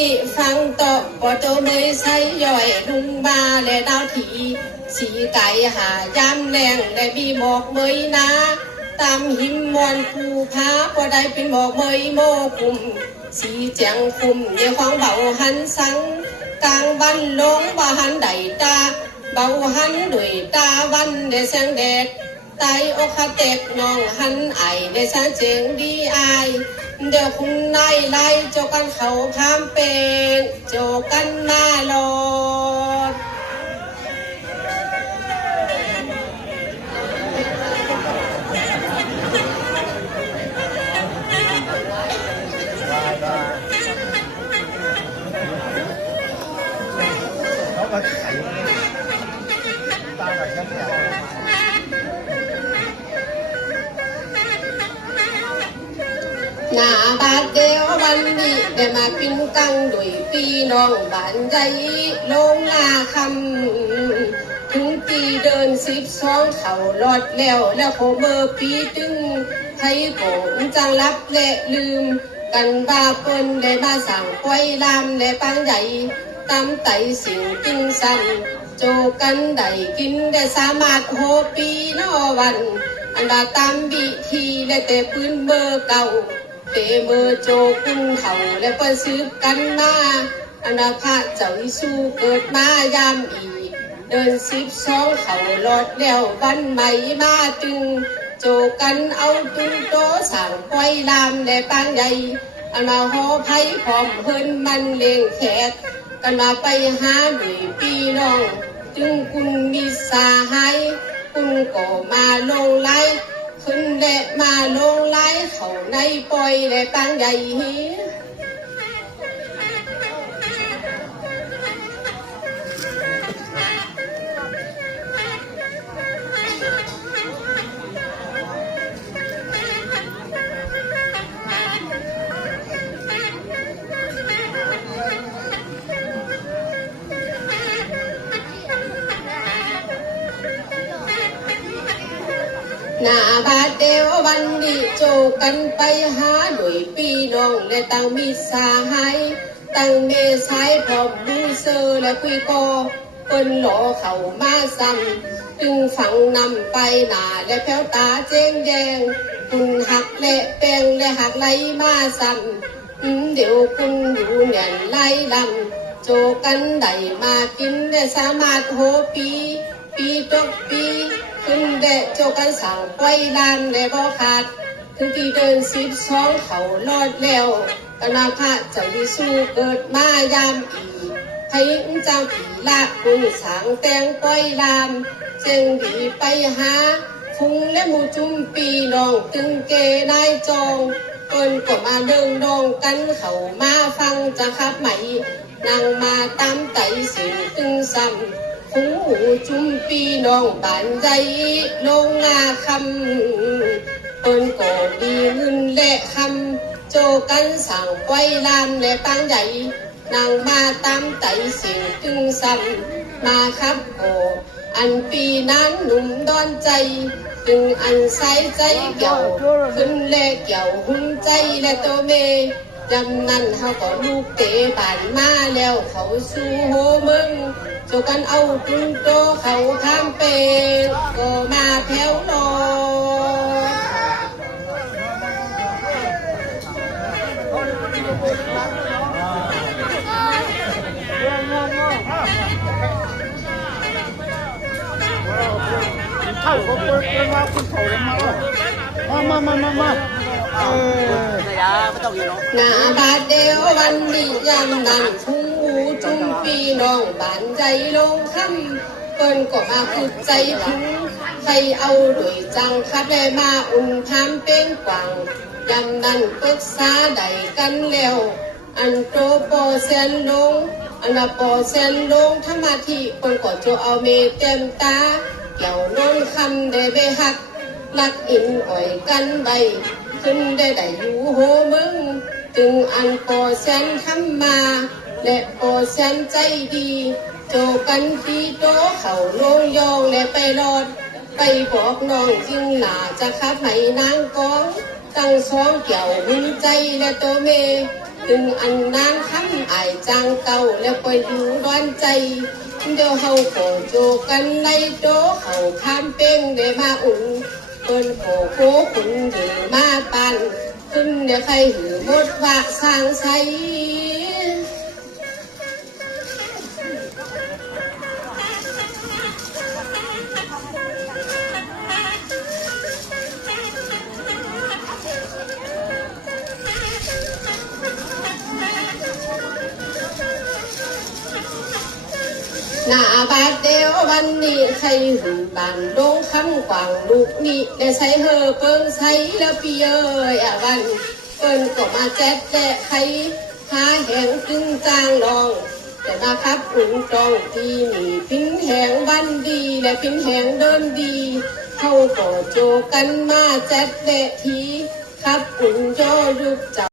ลีฟังต่อปอโตเมยใส่ย่อยลุงมาและดาวถีสีไก่หายามแรงและบีหมอกเมยนาตามหิมมวนภูผาพอได้เป็นหมอกเมยโมคุมสีเจียงคุมเยี่ยของเบาหันสังกลางวันลงบ่หันใดตาเบาหันด้วยตาวันได้แสงแดดไตอกขาเต็กน้องหันไอได้แสงเจียงดีอายเดี๋ยวคุณนายไล่โจกันเขาพามเป็นโจกันมาลอดหน้าบาดเดียววันนี้ได้มากินกังด้วยพี่น้องบ้านใจลงหน้าคำถึงปีเดิน12เขาลอดแล้วโคเบอร์ปีตึงไทยโกงจังรับและลืมกันบาเปิ้นได้มาสั่งไว้ลามและปังใหญ่ตำไตสิ่งกินซ้ำโจกันได้กินได้สามารถโฮปีนอวันอันดาตามบิทีและแต่ปืนเบอร์เก่าเตเมื่อโจกุนเขาและเปิ้นสืบกันมาอันดาพระเจ้าอิสูเกิดมายามอีเดิน12เขาลอดแล้ววันใหม่มาตึงโจกันเอาตุ้งโตสั่งปล่อยลามและปางใหญ่อันมาหอไผ่พร้อมเพิ่นมันเลี้ยงแขกกันมาไปหาด้วยพี่น้องจึงคุณมีสาหายคุณก็มาลงไล่ขึ้นและมาลงไล่เขาในปล่อยและปางใหญ่หน้าบาดเดียววันนี้โจกันไปหาด้วยพี่น้องและตั้งมิตรสหายตั้งเมสายพร้อมบูเซอร์และคุยกอเปิ้นหล่อเข้ามาซ้ำจึงฝังนำไปหน้าและแผ้วตาเจ้งแดงคุณหักและแป้งและหักไหลมาซ้ำเดี๋ยวคุณอยู่เนียนไล่ลำโจกันได้มากินและสามารถโฮปีตกปีขึ้นแดดโจกันสั่งไว้ลานและบ่ขาดถึงที่เดิน12เขาลอดแล้วกนาพระเจ้ายิสูเกิดมายามอีไผเจ้าผีละคุณสั่งแต่งปล่อยลามเจงดีไปหาฟุงและหมูจุ่มปีน้องตึงเกนายจองเปิ้นก็มาเดิงดองกันเขามาฟังจะขับไหมนางมาตามไตสิงตึงซ้ำหูจุ่มปีน้องบ้านใจลงหน้าคำเปิ้นก็มีเงินและคำโจกันสั่งไว้ลามและปังใหญ่นางมาตามไตสิ่งตึงซ้ำมาครับโออันปีนั้นหนุ่มดอนใจตึงอันใสใจเกี่ยวขึ้นและเกี่ยวหุ่นใจและโตเมจำนั้นเขาก็ลูกเตะบ้านมาแล้วเขาสู้โหมึงโจกันเอาจุนโตเขาทำเป็นก็มาแถวรอเข้าก็เปิดเรื่องราวคุณเขาเลยมาหน้าบาดเดียววันนี้ยามนั้นหูจุ่มปีน้องบ้านใจลงคำเปิ้นก็มาขุดใจถึงใครเอาด้วยจังคับได้มาอุ่นพามเป็นกว่างยามนั้นปรึกษาใดกันแล้วอันโตปอเซนลงอันปอเซนลงธรรมะที่เปิ้นก็จะเอาเมเต็มตาเกี่ยวนนคำได้ไปหักลักอินอ่อยกันใบขึ้นได้อยู่โหมึงถึงอันปอเซนทำมาและปอเซนใจดีโจกันที่โตเขาลงยองและไปรอดไปบอกน้องจึงหนาจะขับไหนนางกองตั้งสองเกี่ยวหุ่นใจและโตเม ถึงอันนางคำอายจางเก่าแล้วไปอยู่ร้อนใจเดี๋ยวเฮาโกโจกันในโตเขาข้ามเป้งได้มาอุ่นเปิ้นโผโคขุนถึงมาปันขึ้นเดี๋ยวใครหือหมดว่าสร้างใช้หน้าบาดเดียววันนี้ใครหือบานดงคำกวางลูกนี่ได้ใช้เฮอเปิ้งใช้แล้วพี่เอ้ยวันเปิ้นก็มาแจ๊ดแจ๊ใครหาแหงจึงจางลองแต่มาครับขุนจองที่นี่พินแหงวันดีและพินแหงเดินดีเขาก็โจกันมาแจ๊ดแจ๊ทีครับขุนโจยุกเจ้า